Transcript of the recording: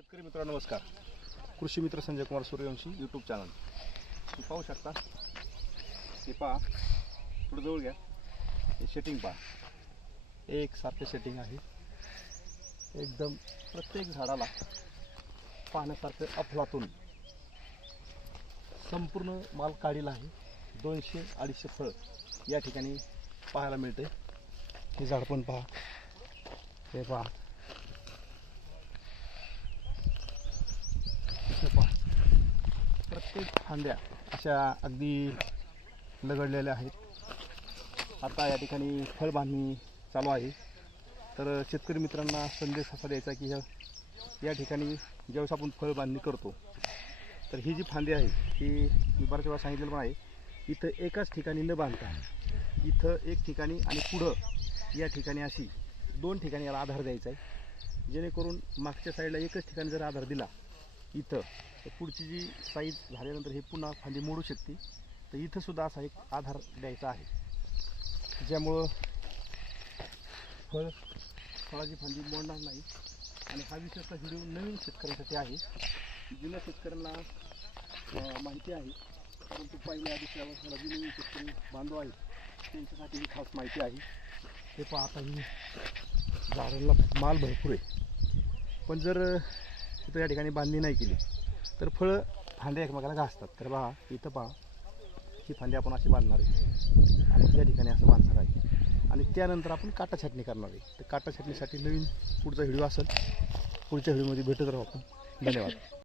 शेतकरी मित्र नमस्कार. कृषी मित्र संजय कुमार सूर्यवंशी यूट्यूब चॅनल तुम्ही पाहू शकता. हे पहा. थोडं जवळ घ्या. हे सेटिंग पहा. एक सारखं सेटिंग आहे. एकदम प्रत्येक झाडाला पाहण्यासारखं अफलातून संपूर्ण माल काढीला आहे. दोनशे अडीचशे फळ या ठिकाणी पाहायला मिळते हे झाड पण पहा. हे पहा हे पहा ते फांद्या अशा अगदी लगडलेल्या आहेत. आता या ठिकाणी फळबांधणी चालू आहे. तर शेतकरी मित्रांना संदेश असा द्यायचा की ह्या या ठिकाणी ज्यावेळेस आपण फळबांधणी करतो तर ही जी फांदी आहे ही मी बऱ्याच वेळा सांगितलेलं पण आहे इथं एकाच ठिकाणी न बांधता इथं एक ठिकाणी आणि पुढं या ठिकाणी अशी दोन ठिकाणी याला आधार द्यायचा आहे. जेणेकरून मागच्या साईडला एकच ठिकाणी जर आधार दिला इथं. तर पुढची जी साईज झाल्यानंतर हे पुन्हा फांदी मोडू शकते. तर इथंसुद्धा असा एक आधार द्यायचा आहे. ज्यामुळं फळ फळाची फांदी मोडणार नाही. आणि हा विशेषतः व्हिडिओ नवीन शेतकऱ्यांसाठी आहे. जुन्या शेतकऱ्यांना माहिती आहे. परंतु पहिल्या दुसऱ्या वर्षाला जे नवीन शेतकरी बांधव आहेत. त्यांच्यासाठी ही खास माहिती आहे. हे पाहता आता ही झाडांना माल भरपूर आहे. पण जर तिथं या ठिकाणी बांधणी नाही केली. तर फळं फांद्या एकमेकाला घासतात. तर पहा इथं पहा ही फांदी आपण अशी बांधणार आहे. आणि त्या ठिकाणी असं बांधणार आहे. आणि त्यानंतर आपण काटा छाटणी करणार आहे. तर काटा छाटणीसाठी नवीन पुढचा व्हिडिओ असेल. पुढच्या व्हिडिओमध्ये भेटत राहू आपण. धन्यवाद.